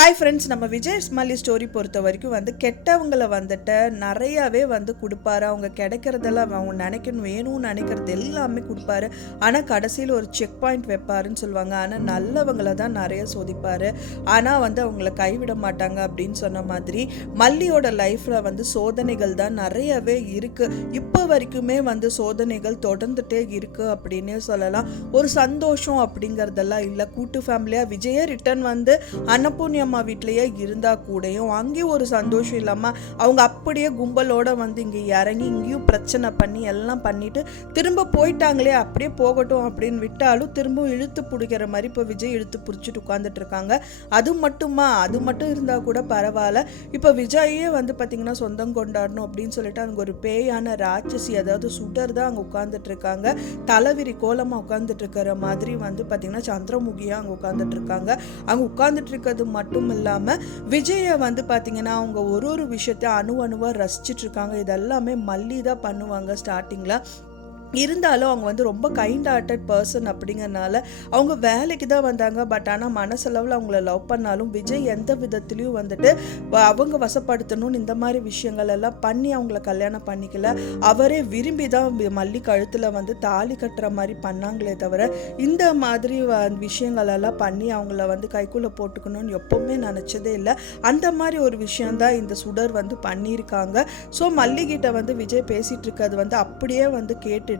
Hi friends, நம்ம Vijay இஸ்மாலி story பொறுத்த வரைக்கும் கெட்டவங்களை நிறையாவே கொடுப்பாரு. அவங்க கிடைக்கிறதெல்லாம் அவங்க நினைக்கணும் வேணும்னு நினைக்கிறது எல்லாமே கொடுப்பாரு. ஆனால் கடைசியில் ஒரு செக் பாயிண்ட் வைப்பாருன்னு சொல்லுவாங்க. ஆனால் நல்லவங்களை தான் நிறைய சோதிப்பார். ஆனால் அவங்கள கைவிட மாட்டாங்க. அப்படின்னு சொன்ன மாதிரி மல்லியோட லைஃப்பில் சோதனைகள் தான் நிறையவே இருக்குது. இப்போ வரைக்குமே சோதனைகள் தொடர்ந்துட்டே இருக்குது அப்படின்னே சொல்லலாம். ஒரு சந்தோஷம் அப்படிங்கிறதெல்லாம் இல்லை. கூட்டு ஃபேமிலியாக விஜயே ரிட்டன் அன்னபூர்ணி அம்மா வீட்லயே இருந்தா கூடயும் அங்கேயும் ஒரு சந்தோஷம் இல்லாமல் அவங்க அப்படியே கும்பலோட இங்கே இறங்கி இங்கேயும் பிரச்சனை பண்ணி எல்லாம் பண்ணிட்டு திரும்ப போயிட்டாங்களே, அப்படியே போகட்டும் அப்படின்னு விட்டாலும் திரும்பவும் இழுத்து பிடிக்கிற மாதிரி இப்போ விஜய் இழுத்து பிடிச்சிட்டு உட்காந்துட்டு இருக்காங்க. அது மட்டும் இருந்தால் கூட பரவாயில்ல. இப்போ விஜயே பார்த்தீங்கன்னா சொந்தம் கொண்டாடணும் அப்படின்னு சொல்லிட்டு அங்கே ஒரு பேயான ராட்சசி, அதாவது சுடர் தான் அங்கே உட்காந்துட்டு இருக்காங்க. தலைவிரி கோலமாக உட்காந்துட்டு இருக்கிற மாதிரி பார்த்தீங்கன்னா சந்திரமுகியாக அங்கே உட்காந்துட்டு இருக்காங்க. அங்கே உட்காந்துட்டு இருக்கிறது மட்டும் இல்லாமல் விஜயை பார்த்தீங்கன்னா அவங்க ஒரு விஷயத்தை அணுவாக ரசிச்சுட்டு இருக்காங்க. இதெல்லாமே மல்லி தான் பண்ணுவாங்க ஸ்டார்டிங்கில். இருந்தாலும் அவங்க ரொம்ப கைண்ட் ஹார்ட்டட் பர்சன் அப்படிங்கிறனால அவங்க வேலைக்கு தான் வந்தாங்க. பட் ஆனால் மனசளவில் அவங்கள லவ் பண்ணாலும் விஜய் எந்த விதத்துலையும் அவங்க வசப்படுத்தணும்னு இந்த மாதிரி விஷயங்கள் எல்லாம் பண்ணி அவங்கள கல்யாணம் பண்ணிக்கல. அவரே விரும்பி தான் மல்லி கழுத்தில் தாலி கட்டுற மாதிரி பண்ணாங்களே தவிர இந்த மாதிரி விஷயங்கள் எல்லாம் பண்ணி அவங்கள கைக்குள்ளே போட்டுக்கணும்னு எப்பவுமே நினச்சதே இல்லை. அந்த மாதிரி ஒரு விஷயந்தான் இந்த சுடர் பண்ணியிருக்காங்க. ஸோ மல்லிகிட்ட விஜய் பேசிகிட்டு இருக்கிறது அப்படியே கேட்டு,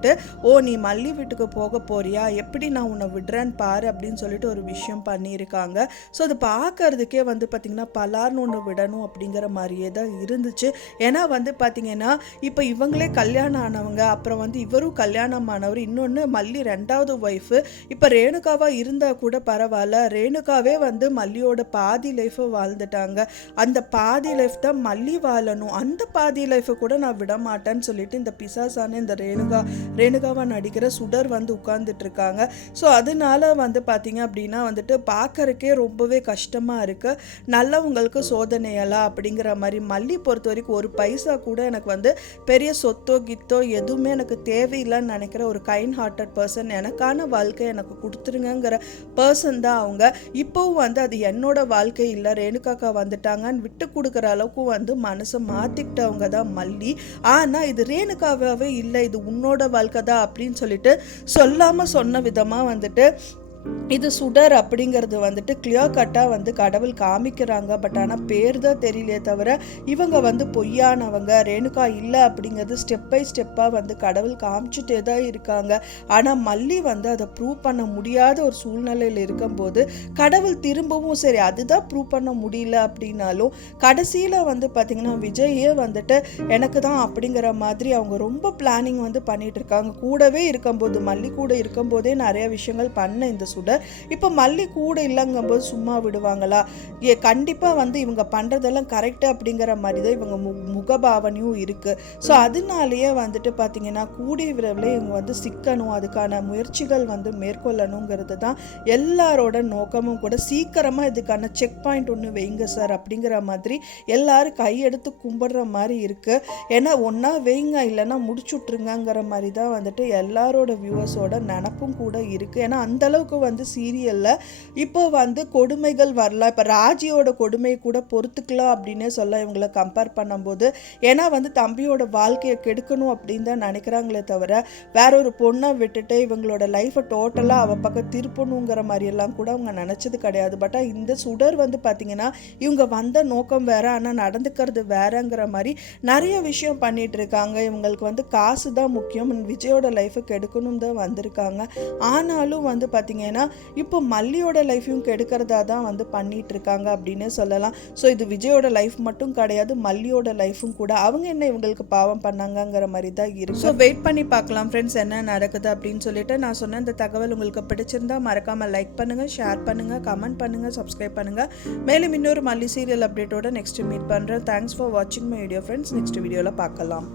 ஓ நீ மல்லி வீட்டுக்கு போக போறியா, எப்படி நான் உன்னை விடுறேன்னு பாரு அப்படின்னு சொல்லிட்டு ஒரு விஷயம் பண்ணியிருக்காங்க. ஸோ அது பார்க்கறதுக்கே பார்த்தீங்கன்னா பலார்னு ஒன்று விடணும் அப்படிங்கிற மாதிரியே தான் இருந்துச்சு. ஏன்னா பார்த்தீங்கன்னா இப்போ இவங்களே கல்யாணம் ஆனவங்க, அப்புறம் இவரும் கல்யாணம் ஆனவர், இன்னொன்று மல்லி 2வது ஒய்ஃபு. இப்போ ரேணுகாவாக இருந்தால் கூட பரவாயில்ல, ரேணுகாவே மல்லியோட பாதி லைஃப்பை வாழ்ந்துட்டாங்க. அந்த பாதி லைஃப் தான் மல்லி வாழணும், அந்த பாதி லைஃப்பை கூட நான் விட மாட்டேன்னு சொல்லிட்டு இந்த பிசாசான இந்த ரேணுகாவா நடிக்கிற சுடர் உட்கார்ந்துட்டு இருக்காங்க. ஸோ அதனால பார்த்தீங்க அப்படின்னா பார்க்கறக்கே ரொம்பவே கஷ்டமாக இருக்குது. நல்லவங்களுக்கு சோதனையெல்லாம் அப்படிங்கிற மாதிரி மல்லி பொறுத்த வரைக்கும் ஒரு பைசா கூட எனக்கு பெரிய சொத்தோ கித்தோ எதுவுமே எனக்கு தேவையில்லைன்னு நினைக்கிற ஒரு கைண்ட் ஹார்ட்டட் பர்சன். எனக்கான வாழ்க்கை எனக்கு கொடுத்துருங்கிற பர்சன் தான் அவங்க. இப்போவும் அது என்னோட வாழ்க்கை இல்லை, ரேணுகாக்கா வந்துட்டாங்கன்னு விட்டு கொடுக்குற அளவுக்கு மனசை மாற்றிக்கிட்டவங்க தான் மல்லி. ஆனால் இது ரேணுகாவே இல்லை, இது உன்னோட வாழ்க்கை தான் அப்படின்னு சொல்லிட்டு சொல்லாமல் சொன்ன விதமாக இது சுடர் அப்படிங்கிறது கிளியர் கட்டாக கடவுள் காமிக்கிறாங்க. பட் ஆனால் பேர் தான் தெரியலையே தவிர இவங்க பொய்யானவங்க, ரேணுகா இல்லை அப்படிங்கிறது ஸ்டெப் பை ஸ்டெப்பாக கடவுள் காமிச்சுட்டே தான் இருக்காங்க. ஆனால் மல்லி அதை ப்ரூவ் பண்ண முடியாத ஒரு சூழ்நிலையில் இருக்கும்போது கடவுள் திரும்பவும் சரி அதுதான் ப்ரூவ் பண்ண முடியல அப்படின்னாலும் கடைசியில் பார்த்தீங்கன்னா விஜயே எனக்கு தான் அப்படிங்கிற மாதிரி அவங்க ரொம்ப பிளானிங் பண்ணிட்டு இருக்காங்க. கூடவே இருக்கும்போது மல்லி கூட இருக்கும்போதே நிறைய விஷயங்கள் பண்ண இந்த சுடர் இப்போ மல்லி கூட இல்லைங்கும்போது சும்மா விடுவாங்களா? கண்டிப்பாக இவங்க பண்ணுறதெல்லாம் கரெக்டு அப்படிங்கிற மாதிரி தான் இவங்க முகபாவனையும் இருக்குது. ஸோ அதனாலேயே பார்த்தீங்கன்னா கூடிய விரைவில் இவங்க சிக்கணும், அதுக்கான முயற்சிகள் மேற்கொள்ளணுங்கிறது தான் எல்லாரோட நோக்கமும் கூட. சீக்கிரமாக இதுக்கான செக் பாயிண்ட் ஒன்று வைங்க சார் அப்படிங்கிற மாதிரி எல்லாரும் கையெடுத்து கும்பிடுற மாதிரி இருக்குது. ஏன்னா ஒன்றா வைங்க இல்லைன்னா முடிச்சுட்ருங்கிற மாதிரி தான் எல்லாரோட வியூவர்ஸோட நினப்பும் கூட இருக்குது. ஏன்னா அந்தளவுக்கு சீரியலில் இப்போ கொடுமைகள் வரலாம். இப்போ ராஜியோட கொடுமை கூட பொறுத்துக்கலாம் அப்படின்னே சொல்ல இவங்களை கம்பேர் பண்ணும்போது. ஏன்னா தம்பியோட வாழ்க்கையை கெடுக்கணும் அப்படின்னு தான் நினைக்கிறாங்களே தவிர வேற ஒரு பொண்ணை விட்டுட்டு இவங்களோட லைஃப்பை டோட்டலாக அவள் பக்கம் திருப்பணுங்கிற மாதிரியெல்லாம் கூட அவங்க நினச்சது கிடையாது. பட் இந்த சுடர் பார்த்தீங்கன்னா இவங்க வந்த நோக்கம் வேற, ஆனால் நடந்துக்கிறது வேறங்கிற மாதிரி நிறைய விஷயம் பண்ணிட்டு இருக்காங்க. இவங்களுக்கு காசு தான் முக்கியம், விஜயோட லைஃப்பை கெடுக்கணும் தான் வந்திருக்காங்க. ஆனாலும் பார்த்தீங்கன்னா இப்போ மல்லியோட லைஃப்பையும் கெடுக்கிறதா தான் பண்ணிட்டு இருக்காங்க அப்படின்னு சொல்லலாம். ஸோ இது விஜயோட லைஃப் மட்டும் கிடையாது, மல்லியோட லைஃப்பும் கூட. அவங்க என்ன இவங்களுக்கு பாவம் பண்ணாங்கிற மாதிரி தான் இருக்கு. ஸோ வெயிட் பண்ணி பார்க்கலாம் ஃப்ரெண்ட்ஸ் என்ன நடக்குது அப்படின்னு சொல்லிட்டு. நான் சொன்ன இந்த தகவல் உங்களுக்கு பிடிச்சிருந்தா மறக்காமல் லைக் பண்ணுங்கள், ஷேர் பண்ணுங்கள், கமெண்ட் பண்ணுங்கள், சப்ஸ்கிரைப் பண்ணுங்கள். மேலும் இன்னொரு மல்லி சீரியல் அப்டேட்டோட நெக்ஸ்ட் மீட் பண்ணுறேன். தேங்க்ஸ் ஃபார் வாட்சிங் மை வீடியோ ஃப்ரெண்ட்ஸ். நெக்ஸ்ட் வீடியோவில் பார்க்கலாம்.